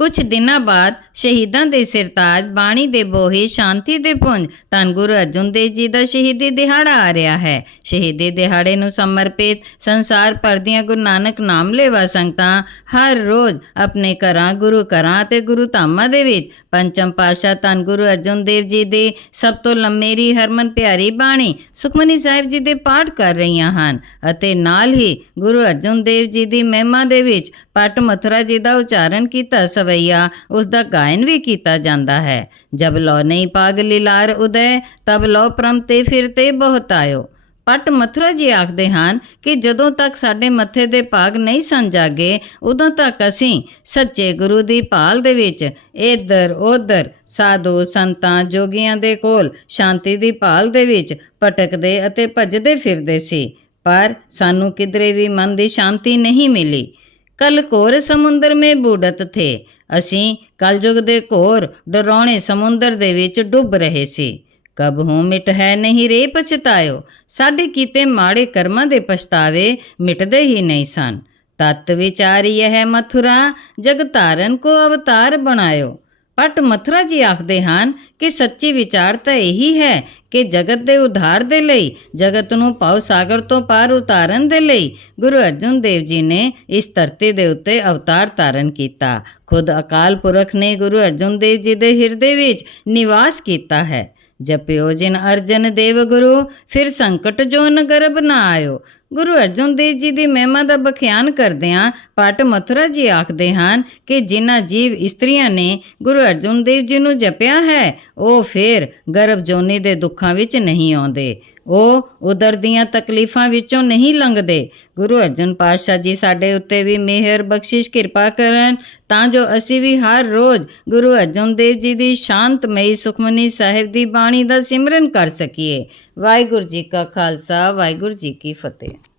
ਕੁਝ ਦਿਨਾਂ ਬਾਅਦ ਸ਼ਹੀਦਾਂ ਦੇ ਸਿਰਤਾਜ, ਬਾਣੀ ਦੇ ਬੋਹੇ, ਸ਼ਾਂਤੀ ਦੇ ਪੁੰਜ, ਧੰਨ ਗੁਰੂ ਅਰਜਨ ਦੇਵ ਜੀ ਦਾ ਸ਼ਹੀਦੀ ਦਿਹਾੜਾ ਆ ਰਿਹਾ ਹੈ। ਸ਼ਹੀਦੀ ਦਿਹਾੜੇ ਨੂੰ ਸਮਰਪਿਤ ਸੰਸਾਰ ਭਰ ਦੀਆਂ ਗੁਰੂ ਨਾਨਕ ਨਾਮ ਲੈਵਾ ਸੰਗਤਾਂ ਹਰ ਰੋਜ਼ ਆਪਣੇ ਘਰਾਂ, ਗੁਰੂ ਘਰਾਂ ਤੇ ਗੁਰੂ ਧਾਮਾਂ ਦੇ ਵਿੱਚ ਪੰਚਮ ਪਾਤਸ਼ਾਹ ਧੰਨ ਗੁਰੂ ਅਰਜਨ ਦੇਵ ਜੀ ਦੀ ਸਭ ਤੋਂ ਲੰਮੇਰੀ ਹਰਮਨ ਪਿਆਰੀ ਬਾਣੀ ਸੁਖਮਨੀ ਸਾਹਿਬ ਜੀ ਦੇ ਪਾਠ ਕਰ ਰਹੀਆਂ ਹਨ ਅਤੇ ਨਾਲ ਹੀ ਗੁਰੂ ਅਰਜਨ ਦੇਵ ਜੀ ਦੀ ਮਹਿਮਾ ਦੇ ਵਿੱਚ ਪਟ ਮਥੁਰਾ ਜੀ ਦਾ ਉਚਾਰਨ ਕੀਤਾ ਸਵਈਆ ਉਸ ਦਾ ਗਾਇਨ ਵੀ ਕੀਤਾ ਜਾਂਦਾ ਹੈ। ਜਬ ਲੋ ਨਹੀਂ ਪਾਗ ਲੀਲਾਰ ਉਦੈ, ਤਬ ਲੋ ਪ੍ਰਮ ਤੇ ਫਿਰਤੇ ਬਹੁਤ ਆਇਓ। ਪਟ ਮਥੁਰਾ ਜੀ ਆਖਦੇ ਹਨ ਕਿ ਜਦੋਂ ਤੱਕ ਸਾਡੇ ਮੱਥੇ ਦੇ ਭਾਗ ਨਹੀਂ ਸਨ ਜਾਗੇ, ਉਦੋਂ ਤੱਕ ਅਸੀਂ ਸੱਚੇ ਗੁਰੂ ਦੀ ਭਾਲ ਦੇ ਵਿੱਚ ਇੱਧਰ, ਉੱਧਰ ਸਾਧੂ ਸੰਤਾਂ ਜੋਗੀਆਂ ਦੇ ਕੋਲ ਸ਼ਾਂਤੀ ਦੀ ਭਾਲ ਦੇ ਵਿੱਚ ਭਟਕਦੇ ਅਤੇ ਭੱਜਦੇ ਫਿਰਦੇ ਸੀ। ਪਰ ਸਾਨੂੰ ਕਿਧਰੇ ਵੀ ਮਨ ਦੀ ਸ਼ਾਂਤੀ ਨਹੀਂ ਮਿਲੀ। ਕਲ ਘੋਰ ਸਮੁੰਦਰ ਮੇ ਬੂੜਤ ਥੇ। ਅਸੀਂ ਕਲਯੁਗ ਦੇ ਘੋਰ ਡਰਾਉਣੇ ਸਮੁੰਦਰ ਦੇ ਵਿੱਚ ਡੁੱਬ ਰਹੇ ਸੀ। ਕਬ ਹੂੰ ਮਿਟ ਹੈ ਨਹੀਂ ਰੇ ਪਛਤਾਇਓ। ਸਾਡੇ ਕੀਤੇ ਮਾੜੇ ਕਰਮਾਂ ਦੇ ਪਛਤਾਵੇ ਮਿਟਦੇ ਹੀ ਨਹੀਂ ਸਨ। ਤਤ ਵਿਚਾਰੀ ਇਹ ਮਥੁਰਾ, ਜਗ ਧਾਰਨ ਕੋ ਅਵਤਾਰ ਬਣਾਇਓ। ਪਟ ਮਥੁਰਾ ਜੀ ਆਖਦੇ ਹਨ ਕਿ ਸੱਚੀ ਵਿਚਾਰ ਤਾਂ ਇਹੀ ਹੈ ਕਿ ਜਗਤ ਦੇ ਉਧਾਰ ਦੇ ਲਈ, ਜਗਤ ਨੂੰ ਪਾਉ ਸਾਗਰ ਤੋਂ ਪਾਰ ਉਤਾਰਨ ਦੇ ਲਈ ਗੁਰੂ ਅਰਜਨ ਦੇਵ ਜੀ ਨੇ ਇਸ ਧਰਤੀ ਦੇ ਉੱਤੇ ਅਵਤਾਰ ਧਾਰਨ ਕੀਤਾ। ਖੁਦ ਅਕਾਲ ਪੁਰਖ ਨੇ ਗੁਰੂ ਅਰਜਨ ਦੇਵ ਜੀ ਦੇ ਹਿਰਦੇ ਵਿੱਚ ਨਿਵਾਸ ਕੀਤਾ ਹੈ। ਜਪਿਓ ਜਿਨ ਅਰਜਨ ਦੇਵ ਗੁਰੂ, ਫਿਰ ਸੰਕਟ ਜੋ ਨ ਗਰਭ ਨਾ ਆਇਓ। ਗੁਰੂ ਅਰਜਨ ਦੇਵ ਜੀ ਦੀ ਮਹਿਮਾ ਦਾ ਬਖਿਆਨ ਕਰਦਿਆਂ ਪਟ ਮਥੁਰਾ ਜੀ ਆਖਦੇ ਹਨ ਕਿ ਜਿਨ੍ਹਾਂ ਜੀਵ ਇਸਤਰੀਆਂ ਨੇ ਗੁਰੂ ਅਰਜਨ ਦੇਵ ਜੀ ਨੂੰ ਜਪਿਆ ਹੈ, ਉਹ ਫਿਰ ਗਰਭ ਜੋਨੀ ਦੇ ਦੁੱਖਾਂ ਵਿੱਚ ਨਹੀਂ ਆਉਂਦੇ। ਉਹ ਉਦਰ ਦੀਆਂ ਤਕਲੀਫਾਂ ਵਿੱਚੋਂ ਨਹੀਂ ਲੰਘਦੇ। ਗੁਰੂ ਅਰਜਨ ਪਾਤਸ਼ਾਹ ਜੀ ਸਾਡੇ ਉੱਤੇ ਵੀ ਮਿਹਰ, ਬਖਸ਼ਿਸ਼, ਕਿਰਪਾ ਕਰਨ, ਤਾਂ ਜੋ ਅਸੀਂ ਵੀ ਹਰ ਰੋਜ਼ ਗੁਰੂ ਅਰਜਨ ਦੇਵ ਜੀ ਦੀ ਸ਼ਾਂਤਮਈ ਸੁਖਮਨੀ ਸਾਹਿਬ ਦੀ ਬਾਣੀ ਦਾ ਸਿਮਰਨ ਕਰ ਸਕੀਏ। ਵਾਹਿਗੁਰੂ ਜੀ ਕਾ ਖਾਲਸਾ, ਵਾਹਿਗੁਰੂ ਜੀ ਕੀ ਫਤਿਹ।